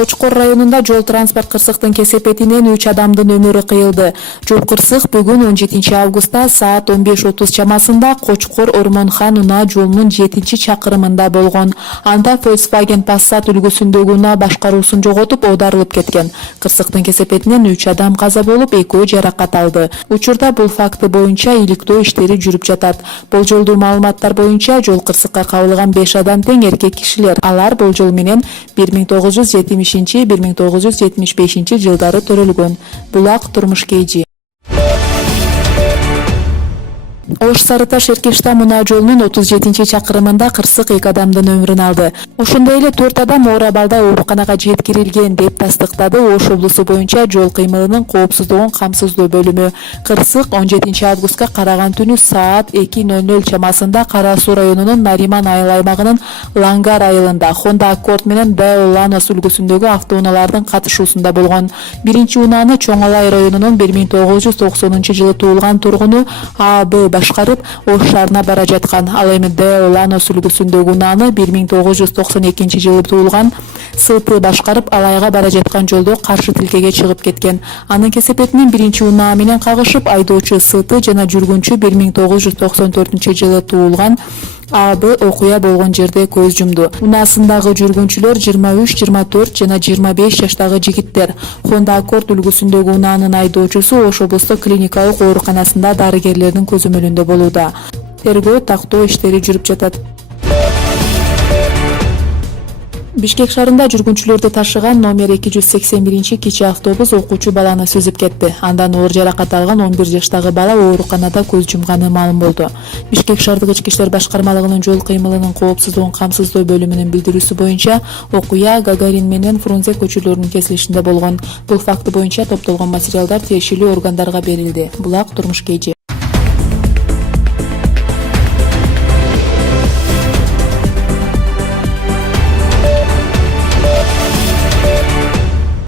Кочкор районунда жол транспорт кырсыктын кесепетинен 3 адамдын өмүрү кыйылды. Жол кырсык бүгүн 17 августта саат 15:30 чамасында Кочкор Ормонхан унаа жолунун 7-чакырымында болгон. Анда Volkswagen Passat үлгүсүндөгү унаа башкаруусун жоготуп, оодарылып кеткен. Кырсыктын кесепетинен 3 адам каза болуп, 2 жаракат алды. Учурда бул факты боюнча иликтөө иштери жүрүп жатат. Болжолдуу маалыматтар боюнча жол кырсыкка кабылган 5 адам тең эркек кишилер. Алар болжол менен 1970-1975 жылдары төрөлгөн. Булак Турмуш Кейжи. Ош Сарыташ Эркештам унаа жолунун 37-чакырымында кырсык 2 адамдын өмүрүн алды. Ошондой эле 4 адам оор абалда ооруканага жеткирилген деп тастыктады Ош облусу боюнча жол кыймылынын коопсуздугун камсыздоо бөлүмү. Кырсык 17 августка караган түнү саат 2:00 чамасында Кара Суу районунун Нариман айыл аймагынын Лангар айылында Honda Accord менен Daewoo Lanos үлгүсүндөгү автоунаалардын катышуусунда болгон. Биринчи унааны Чоң Алай районунун 1990-жылы туулган тургуну АБ башкарып, Ош шаарына бара жаткан. Ал эми Daewoo Lanos үлгүсүндөгү унааны 1992-жылы туулган СТ башкарып, Алайга бара жаткан жолдо каршы тилкеге чыгып кеткен. Анын кесепетинен биринчи унаа менен кагышып, айдоочу СТ жана жүргүнчү 1994-жылы туулган АБ окуя болгон жерде көз жумду. Унаасындагы жүргүнчүлөр 23, 24 жана 25 жаштагы жигиттер. Honda Accord үлгүсүндөгү унаанын айдоочусу Ош облустук клиникалык ооруканасында дарыгерлердин көзөмөлүндө болууда. Тергөө тактоо иштери жүрүп жатат. Бишкек шаарында жүргүнчүлөрдү ташыган номер 281 кичи автобус окуучу баланы сүзүп кетти. Андан оор жаракат алган 11 жаштагы бала ооруканада көз жумганы маалым болду. Бишкек шаардык ички иштер башкармалыгынын жол кыймылынын коопсуздугун камсыздоо бөлүмүнүн билдирүүсү боюнча окуя Гагарин менен Фрунзе көчөлөрүнүн кесилишинде болгон. Бул факты боюнча топтолгон материалдар тиешелүү органдарга берилди. Булак Турмуш Кейжи.